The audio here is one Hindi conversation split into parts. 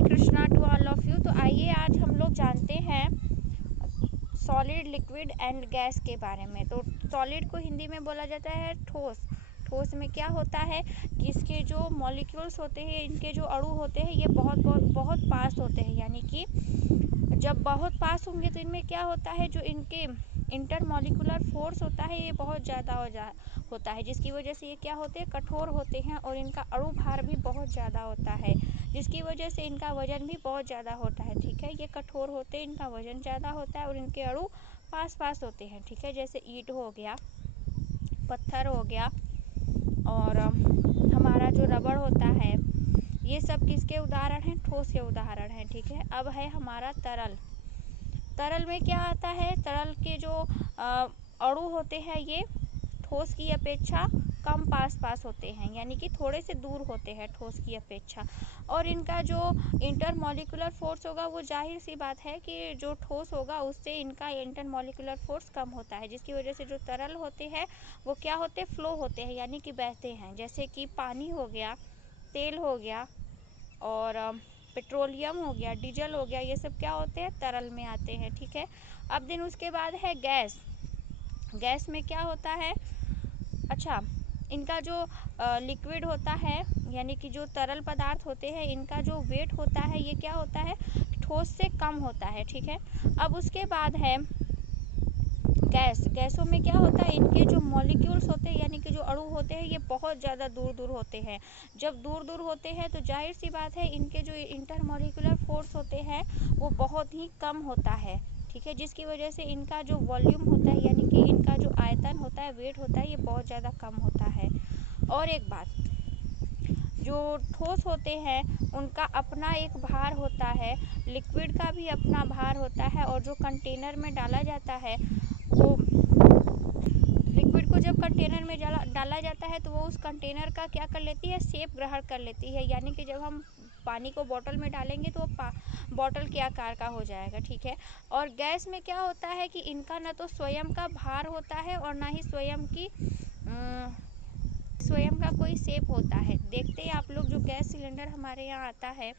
Hare Krishna to all of you. तो आइए आज हम लोग जानते हैं सॉलिड, लिक्विड एंड गैस के बारे में। तो सॉलिड को हिंदी में बोला जाता है ठोस। ठोस में क्या होता है कि इसके जो मॉलिक्यूल्स होते हैं, इनके जो अणु होते हैं, ये बहुत पास होते हैं। यानी कि जब बहुत पास होंगे तो इनमें क्या होता है, जो इनके इंटरमॉलिक्यूलर फोर्स होता है ये बहुत ज़्यादा होता है, जिसकी वजह से ये क्या होते हैं, कठोर होते हैं और इनका अणु भार भी बहुत ज़्यादा होता है, जिसकी वजह से इनका वजन भी बहुत ज़्यादा होता है। ठीक है, ये कठोर होते हैं, इनका वजन ज़्यादा होता है और इनके अणु पास होते हैं। ठीक है, जैसे ईंट हो गया, पत्थर हो गया और हमारा जो रबड़ होता है, ये सब किसके उदाहरण हैं, ठोस के उदाहरण हैं। ठीक है, अब है हमारा तरल। तरल में क्या आता है, तरल के जो अणु होते हैं ये ठोस की अपेक्षा कम पास होते हैं, यानी कि थोड़े से दूर होते हैं ठोस की अपेक्षा। और इनका जो इंटरमॉलिक्यूलर फोर्स होगा वो जाहिर सी बात है कि जो ठोस होगा उससे इनका इंटरमॉलिक्यूलर फोर्स कम होता है, जिसकी वजह से जो तरल होते हैं वो क्या होते हैं, फ्लो होते हैं, यानी कि बहते हैं। जैसे कि पानी हो गया, तेल हो गया और पेट्रोलियम हो गया, डीजल हो गया, ये सब क्या होते हैं, तरल में आते हैं। ठीक है, अब दिन उसके बाद है गैस। गैस में क्या होता है, अच्छा, इनका जो लिक्विड होता है, यानी कि जो तरल पदार्थ होते हैं, इनका जो वेट होता है ये क्या होता है, ठोस से कम होता है। ठीक है, अब उसके बाद है गैस। गैसों में क्या होता है, इनके जो मॉलिक्यूल्स होते हैं, यानी कि जो अणु होते हैं, ये बहुत ज़्यादा दूर होते हैं। जब दूर होते हैं तो जाहिर सी बात है इनके जो इंटरमॉलिक्यूलर फोर्स होते हैं वो बहुत ही कम होता है। ठीक है, जिसकी वजह से इनका जो वॉल्यूम होता है, यानी कि इनका जो आयतन होता है, वेट होता है, ये बहुत ज़्यादा कम होता है। और एक बात, जो ठोस होते हैं उनका अपना एक भार होता है, लिक्विड का भी अपना भार होता है, और जो कंटेनर में डाला जाता है वो लिक्विड को जब कंटेनर में डाला जाता है तो वो उस कंटेनर का क्या कर लेती है, शेप ग्रहण कर लेती है। यानी कि जब हम पानी को बोतल में डालेंगे तो वो बोतल के आकार का हो जाएगा। ठीक है, और गैस में क्या होता है कि इनका न तो स्वयं का भार होता है और ना ही स्वयं का कोई शेप होता है। देखते हैं आप लोग, जो गैस सिलेंडर हमारे यहाँ आता है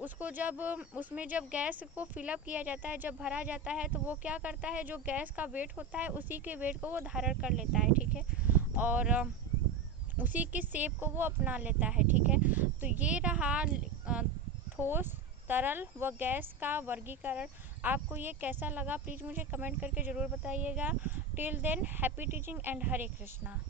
उसको जब उसमें जब गैस को फिलअप किया जाता है, जब भरा जाता है, तो वो क्या करता है, जो गैस का वेट होता है उसी के वेट को वो धारण कर लेता है। ठीक है, और उसी की शेप को वो अपना लेता है। ठीक है, तो ये रहा ठोस, तरल व गैस का वर्गीकरण। आपको ये कैसा लगा प्लीज़ मुझे कमेंट करके ज़रूर बताइएगा। Till than happy teaching and Hare Krishna.